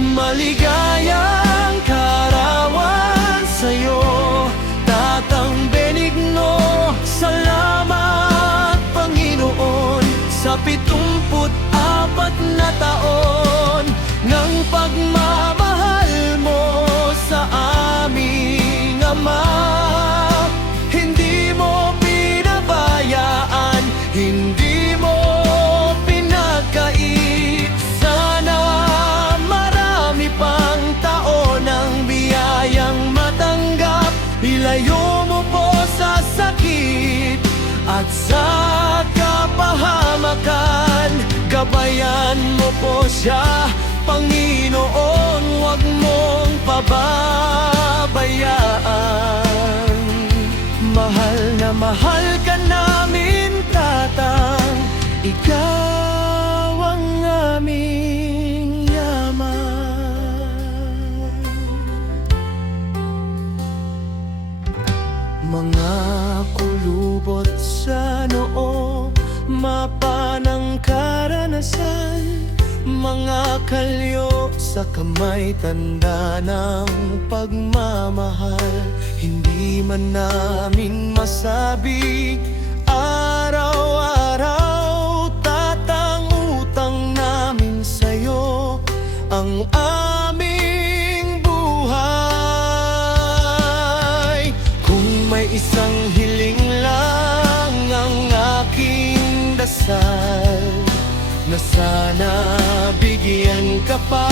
Maligayang kaarawan sa'yo, Tatang Benigno. Salamat, Panginoon, sa 74 na taon ng pagmamahal mo sa aming Ama. Hindi mo pinabayaan, hindi mo pinagkait. Sana marami pang taon ang biyayang matanggap. Ilayo mo po sa sakit at sa kapahamakan. Gabayan mo po siya, Panginoon, huwag mong pababayaan. Mahal na mahal ka namin, Tatang, ikaw ang aming yaman. Mga kulubot sa noo, mapa ng karanasan, mga kalyo sa kamay, tanda ng pagmamahal. Hindi man namin masabi araw-araw, Tatang, utang namin sa'yo ang aming buhay. Kung may isang hiling lang ang aking dasal, na sana bigyan ka pa